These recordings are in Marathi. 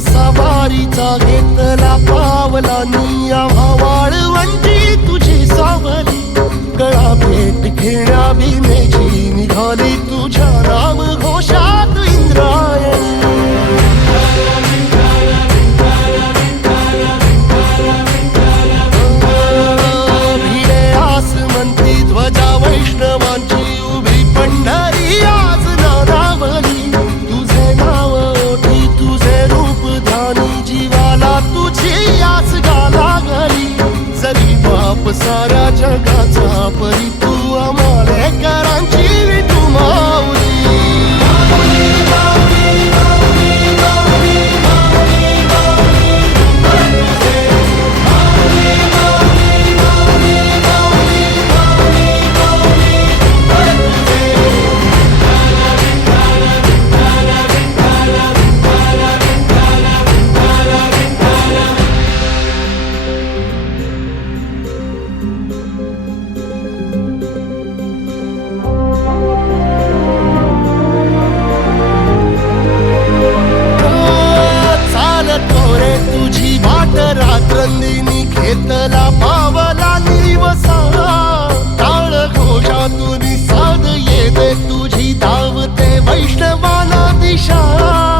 सवारीचा घेतला पावला निया वाळवंटी तुझी सावली गळा भेट घेण्या भीमेची निघाली तुझ्या नाम घोषात इंद्रायणी भिडे आसमंती ध्वजा वैष्णवांची उभी पंढरी आज नादावली तुझे नाव ओठी तुझे रूप ध्यानी जीवाला तुझी आस गाला गली जरी बाप साऱ्या जगाचा परी तू आमालेकरांची विठू माऊली रात्रंदिनी घेतला पावला निवसा टाळ घोषातून साध येते तुझी धावते वैष्णवाला दिशा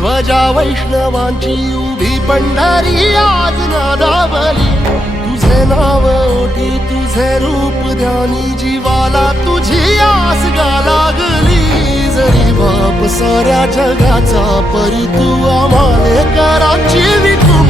ध्वजा वैष्णवांची उभी पंढरी आज नादावली तुझे नाव ओठी तुझे रूप ध्यानी जीवाला तुझी आस गा लागली जरी बाप साऱ्या जगाचा परी तू आमालेकरांची विठू